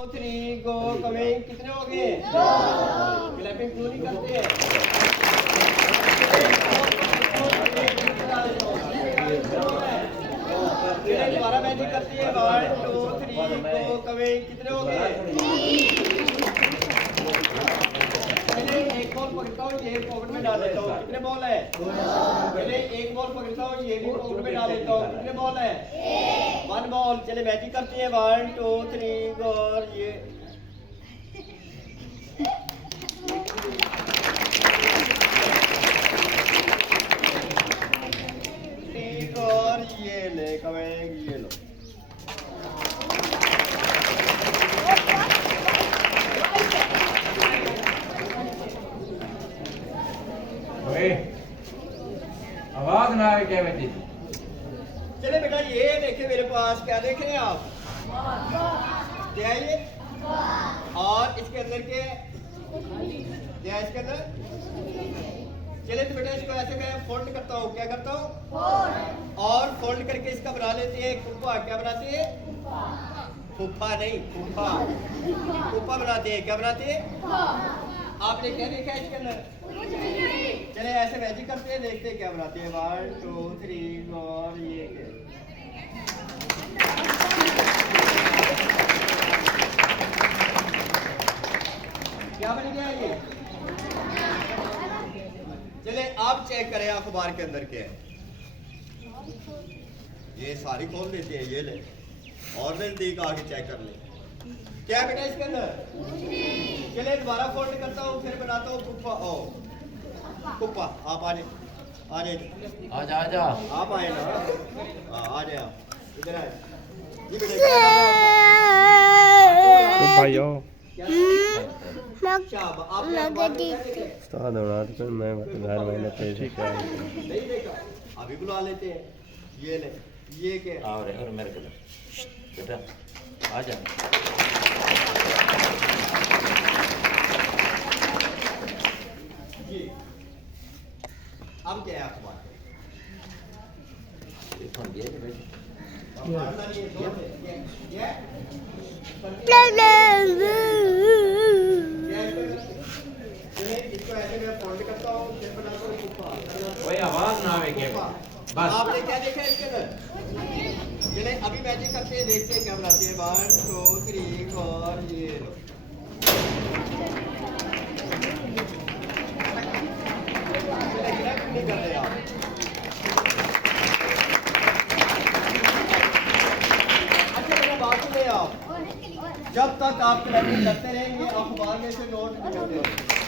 3 गो coming कितने हो गए? क्लैपिंग क्यों नहीं करते हैं? दोबारा मैजिक करती है 1 2 3 गो कमिंग कितने हो गए? पहले एक बॉल पकड़ता हूँ ये पॉकेट में डाल देता हूँ कितने बॉल है? पहले एक बॉल पकड़ता हूँ ये भी पॉकेट में डाल देता हूँ कितने बॉल है? 1 बॉल। चले मैजिक करते हैं 1 2 3 और ये ठीक और ये ले कमेंग ये लो आवाज ना आए क्या बेटी? चले बेटा ये देखे मेरे पास क्या देख रहे हैं आप? क्या है ये? और इसके अंदर के क्या है इसके अंदर? चले तो बेटा इसको ऐसे मैं फोल्ड करता हूँ क्या करता हूँ? और फोल्ड करके इसका बना लेते हैं फुफ्फा। क्या बनाते हैं? फुफ्फा नहीं फुफ्फा। फुफ्फा बनाते हैं। क्या बनाते हैं? आपने क्या देखा है इसके अंदर? चले ऐसे मैजिक करते हैं देखते हैं क्या बनाते हैं 1 2 3 और ये क्या बन गया ये? चले आप चेक करें अखबार के अंदर क्या है। ये सारी खोल देते हैं ये ले और नजदीक आके चेक कर ले क्या बेटा इसके अंदर? चले दोबारा फोल्ड करता हूँ फिर बनाता हूँ फुफ्फा। ओ फुफ्फा आप आ जाए आजा आप आए ना। आ जाए आप इधर आए ये बेटा भाइयों उस्ताद होना तो मैं घर में ठीक है नहीं देखा अभी बुला लेते हैं ये ले ये क्या आओ रे और मेरे को बेटा आजा ये अब क्या है अखबार देखो ये बेटा इसको ऐसे मैं फोल्ड करता हूँ फिर बनाता हूँ फुफ्फा। कोई आवाज ना आवे क्या? बस आपने क्या देखा इसके अंदर? चले अभी मैजिक करते हैं देखते हैं क्या बनाते हैं 1 2 3 और ये लो नहीं कर रहे आप। अच्छा मेरा बात सुनिए आप जब तक आप क्लैपिंग करते रहेंगे अखबार में से नोट निकलते रहेंगे।